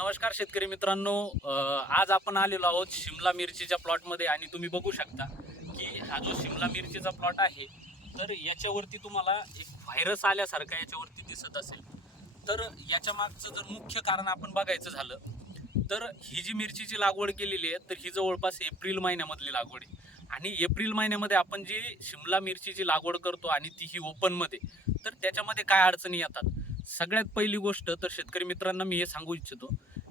नमस्कार शेतकरी मित्रांनो. आज आपण आलेलो आहोत शिमला मिरचीच्या प्लॉटमध्ये आणि तुम्ही बघू शकता की हा जो शिमला मिरचीचा प्लॉट आहे तर याच्यावरती तुम्हाला एक व्हायरस आल्यासारखा याच्यावरती दिसत असेल. तर याच्या मागचं जर मुख्य कारण आपण बघायचं झालं तर ही जी मिरचीची लागवड केलेली आहे तर ही जवळपास एप्रिल महिन्यामधली लागवड आहे. आणि एप्रिल महिन्यामध्ये आपण जी शिमला मिरचीची लागवड करतो आणि तीही ओपनमध्ये, तर त्याच्यामध्ये काय अडचणी येतात. सगळ्यात पहिली गोष्ट तर शेतकरी मित्रांना मी हे सांगू इच्छितो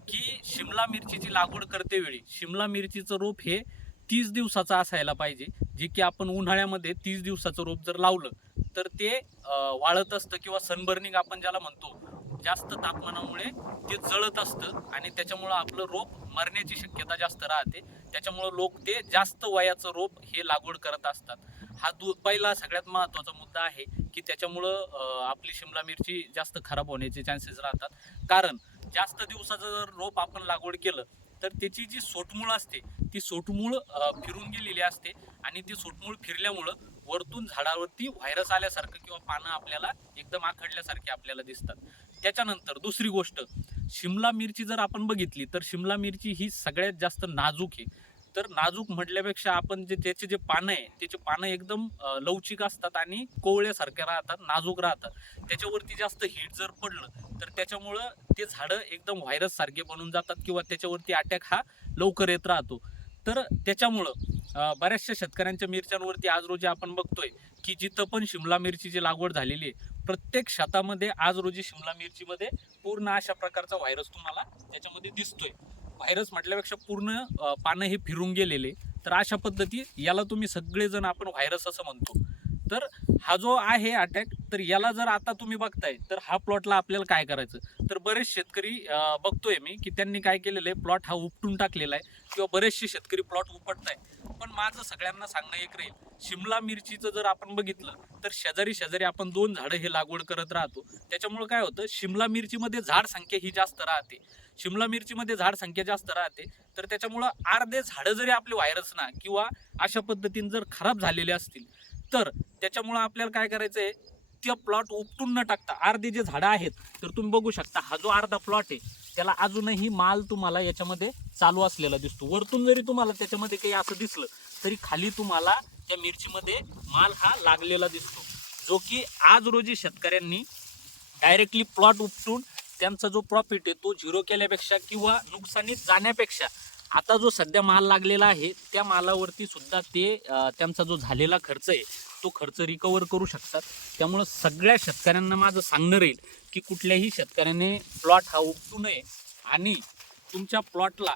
की शिमला मिरचीची लागवड करतेवेळी शिमला मिरचीचं रोप हे 30 दिवसाचं असायला पाहिजे. जे की आपण उन्हाळ्यामध्ये 30 दिवसाचं रोप जर लावलं तर ते वाळत असतं किंवा सनबर्निंग आपण ज्याला म्हणतो, जास्त तापमानामुळे ते जळत असतं आणि त्याच्यामुळं आपलं रोप मरण्याची शक्यता जास्त राहते. त्याच्यामुळं लोक ते जास्त वयाचं रोप हे लागवड करत असतात. हा पहिला सगळ्यात महत्त्वाचा मुद्दा आहे की त्याच्यामुळं आपली शिमला मिरची जास्त खराब होण्याचे चान्सेस राहतात. कारण जास्त दिवसाचं जर रोप आपण लागवड केलं तर त्याची जी सोटमूळ असते ती सोटमूळ फिरून गेलेली असते आणि ती सोटमूळ फिरल्यामुळं वरतून झाडावरती व्हायरस आल्यासारखं किंवा पानं आपल्याला एकदम आखडल्यासारखे आपल्याला दिसतात. त्याच्यानंतर दुसरी गोष्ट, शिमला मिरची जर आपण बघितली तर शिमला मिरची ही सगळ्यात जास्त नाजूक आहे. तर नाजूक म्हटल्यापेक्षा आपण जे त्याचे जे पानं आहे त्याचे पानं एकदम लवचिक असतात आणि कोवळ्यासारखे राहतात, नाजूक राहतात. त्याच्यावरती जास्त हीट जर पडलं तर त्याच्यामुळं ते झाडं एकदम व्हायरस सारखे बनून जातात किंवा त्याच्यावरती अटॅक हा लवकर येत राहतो. तर त्याच्यामुळं बऱ्याचशा शेतकऱ्यांच्या मिरच्यांवरती आज रोजी आपण बघतोय की जिथं पण शिमला मिरचीची लागवड झालेली आहे प्रत्येक शेतामध्ये आज रोजी शिमला मिरचीमध्ये पूर्ण अशा प्रकारचा व्हायरस तुम्हाला त्याच्यामध्ये दिसतोय. व्हायरस म्हटल्यापेक्षा पूर्ण पानं हे फिरून गेलेले. तर अशा पद्धती याला तुम्ही सगळेजण आपण व्हायरस असं म्हणतो. तर हा जो आहे अटॅक, तर याला जर आता तुम्ही बघताय तर हा प्लॉटला आपल्याला काय करायचं. तर बरेच शेतकरी बघतोय मी की त्यांनी काय केलेलं आहे, प्लॉट हा उपटून टाकलेला आहे किंवा बरेचसे शेतकरी प्लॉट उपटताय. पण माझं सगळ्यांना सांगणं एक राहील, शिमला मिरचीचं जर आपण बघितलं तर शेजारी शेजारी आपण 2 झाडं हे लागवड करत राहतो. त्याच्यामुळे काय होतं, शिमला मिरचीमध्ये झाड संख्या ही जास्त राहते. शिमला मिरचीमध्ये झाड संख्या जास्त राहते तर त्याच्यामुळं अर्धे झाडं जरी आपले व्हायरस ना किंवा अशा पद्धतीने जर खराब झालेले असतील तर त्याच्यामुळं आपल्याला काय करायचं आहे, त्या प्लॉट उपटून न टाकता अर्धे जे झाडं आहेत, तर तुम्ही बघू शकता हा जो अर्धा प्लॉट आहे त्याला अजूनही माल तुम्हाला याच्यामध्ये चालू असलेला दिसतो. वरतून जरी तुम्हाला त्याच्यामध्ये काही असं दिसलं तरी खाली तुम्हाला त्या मिरचीमध्ये माल हा लागलेला दिसतो. जो की आज रोजी शेतकऱ्यांनी डायरेक्टली प्लॉट उपटून त्यांचा जो प्रॉफिट आहे तो झिरो केल्यापेक्षा किंवा नुकसानीत जाण्यापेक्षा आता जो सध्या माल लागलेला आहे त्या मालावरती सुद्धा ते त्यांचा जो झालेला खर्च आहे तो खर्च रिकवर करू शकतात. त्यामुळं सगळ्या शेतकऱ्यांना माझं सांगणं राहील की कुठल्याही शेतकऱ्याने प्लॉट हा उपटू नये आणि तुमच्या प्लॉटला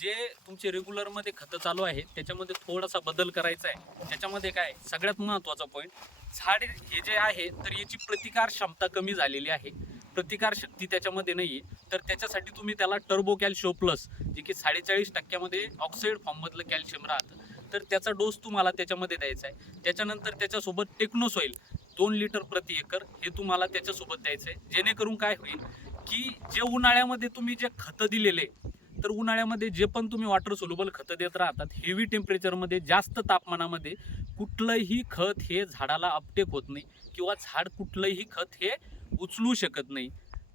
जे तुमचे रेग्युलरमध्ये खतं चालू आहे त्याच्यामध्ये थोडासा बदल करायचा आहे. त्याच्यामध्ये काय सगळ्यात महत्त्वाचा पॉईंट, झाड हे जे आहे तर याची प्रतिकार क्षमता कमी झालेली आहे, प्रतिकार शक्ती त्याच्यामध्ये नाही आहे. तर त्याच्यासाठी तुम्ही त्याला टर्बो कॅल्शिओ प्लस, जे की 40% ऑक्साईड फॉर्ममधलं कॅल्शियम राहतं, तर त्याचा डोस तुम्हाला त्याच्यामध्ये द्यायचा आहे. त्याच्यानंतर त्याच्यासोबत टेक्नोसॉईल 2 लिटर प्रति एकर हे तुम्हाला त्याच्यासोबत द्यायचं आहे. जेणेकरून काय होईल की जे उन्हाळ्यामध्ये तुम्ही जे खतं दिलेले, तर उन्हाळ्यामध्ये जे पण तुम्ही वॉटर सोल्युबल खतं देत राहतात, हेवी टेम्परेचरमध्ये जास्त तापमानामध्ये कुठलंही खत हे झाडाला अपटेक होत नाही किंवा झाड कुठलंही खत हे उचलू शकत नाही.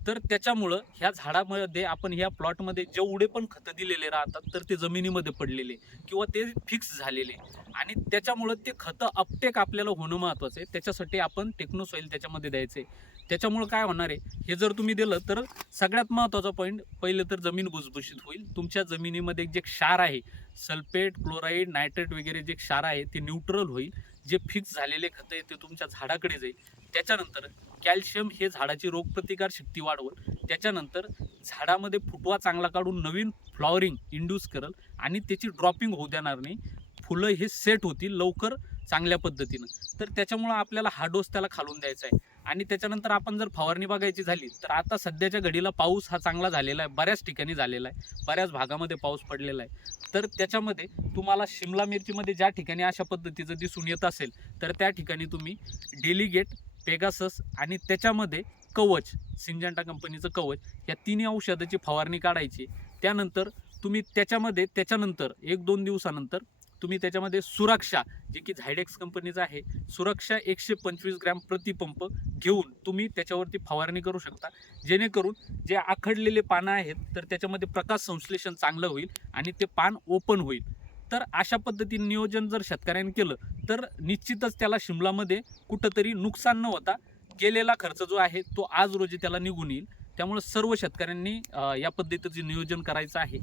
तर त्याच्यामुळं ह्या झाडामध्ये आपण ह्या प्लॉटमध्ये जेवढे पण खतं दिलेले राहतात तर ते जमिनीमध्ये पडलेले किंवा ते फिक्स झालेले आणि त्याच्यामुळं ते खतं अपटेक आपल्याला होणं महत्त्वाचं आहे. त्याच्यासाठी आपण टेक्नोसॉईल त्याच्यामध्ये द्यायचं आहे. त्याच्यामुळं काय होणार आहे, हे जर तुम्ही दिलं तर सगळ्यात महत्त्वाचा पॉईंट, पहिलं तर जमीन भुसभुशीत होईल. तुमच्या जमिनीमध्ये जे क्षार आहे, सल्फेट, क्लोराईड, नायट्रेट वगैरे जे क्षार आहे ते न्यूट्रल होईल. जे फिक्स झालेले खतं आहे ते तुमच्या झाडाकडे जाईल. त्याच्यानंतर कॅल्शियम हे झाडाची रोगप्रतिकार शक्ती वाढवल. त्याच्यानंतर झाडामध्ये फुटवा चांगला काढून नवीन फ्लॉवरिंग इंड्यूस करल आणि त्याची ड्रॉपिंग होऊ देणार नाही. फुलं हे सेट होतील लवकर चांगल्या पद्धतीनं. तर त्याच्यामुळं आपल्याला हा डोस त्याला खालून द्यायचा आहे. आणि त्याच्यानंतर आपण जर फवारणी बघायची झाली तर आता सध्याच्या घडीला पाऊस हा चांगला झालेला आहे, बऱ्याच ठिकाणी झालेला आहे, बऱ्याच भागामध्ये पाऊस पडलेला आहे. तर त्याच्यामध्ये तुम्हाला शिमला मिरचीमध्ये ज्या ठिकाणी अशा पद्धतीचं दिसून येत असेल तर त्या ठिकाणी तुम्ही डेलिगेट, पेगासस आणि त्याच्यामध्ये कवच, सिंजंटा कंपनीचं कवच, या तिन्ही औषधाची फवारणी काढायची. त्यानंतर तुम्ही त्याच्यानंतर 1-2 दिवसानंतर तुम्ही त्याच्यामध्ये सुरक्षा, जे की झायडेक्स कंपनीचं आहे, सुरक्षा 125 ग्रॅम प्रतिपंप घेऊन तुम्ही त्याच्यावरती फवारणी करू शकता, जेणेकरून जे आखडलेले पानं आहेत तर त्याच्यामध्ये प्रकाश संश्लेषण चांगलं होईल आणि ते पान ओपन होईल. तर अशा पद्धतीने नियोजन जर शेतकऱ्यांनी केलं तर निश्चितच त्याला शिमलामध्ये कुठंतरी नुकसान न होता गेलेला खर्च जो आहे तो आज रोजी त्याला निघून येईल. त्यामुळे सर्व शेतकऱ्यांनी या पद्धतीचं नियोजन करायचं आहे.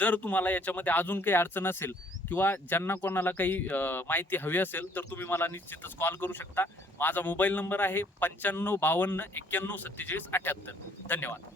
जर तुम्हाला याच्यामध्ये अजून काही अडचण असेल किंवा ज्यांना कोणाला काही माहिती हवी असेल तर तुम्ही मला निश्चितच कॉल करू शकता. माझा मोबाईल नंबर आहे 95 52 91 47 78. धन्यवाद.